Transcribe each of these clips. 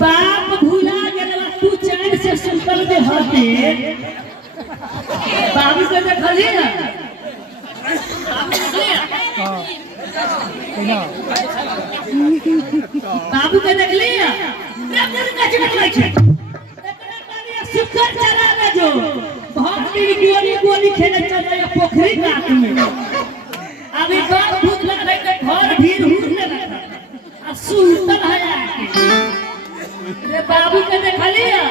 बाप भूला गेला तू चैन से सुतल दे हते बाबू के देखली ना बाबू के देखली ना शुक्र चला ना जो बहुत की गोली खेले चले पोखरी काट में अभी बाप भूत लग रही है घर भीड़ हुरने लगा अब सुनता है आके रे बाबू के देखली ना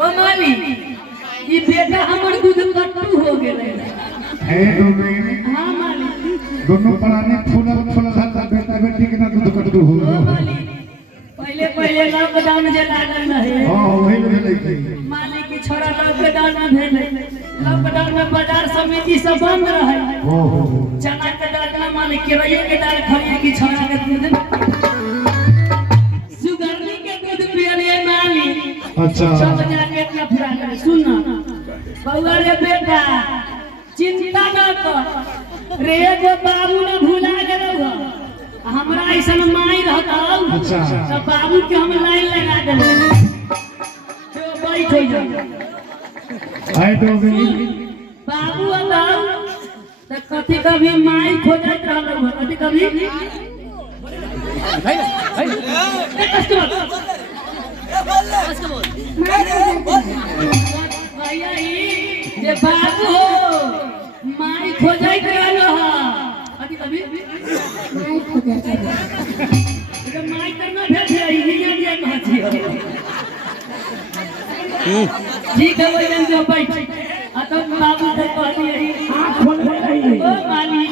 ओ माली ये बेटा हमर दूध कट्टू हो गेले है दोनों हां माली दोनों प्राणी फूलल था बेटा बेटी के ना दूध कट्टू हो ओ माली पहले लॉकडाउन जे लागल रहे हां वही भेलै की मालिक की छोरा लॉकडाउन में भेले लॉकडाउन में बाजार समिति सब बंद रहे हो चना के दाल ना मालिक के रहिए के दाल खरीद की छोरा के दूध सुगरनी के दूध पियलिए मालिक अच्छा सब जाके अपना पूरा करे सुन बउआ रे बेटा चिंता न कर रे गो बाबू ने भुला गेलौ हमरा ऐसा माई रहता अच्छा तो बाबू के हम लाइन लगा देले जो बैठ हो जा है दोनों बाबू बताओ तो कथी कभी माई खोजत रहलो कथी कभी भैया ये बाबू हो माई खोजत रहलो कथी कभी माई करना भेज रही है ये कहती हो ठीक है वही जो बैठ आ तो बाबू से कहती है आंख खोल रही है ओ माली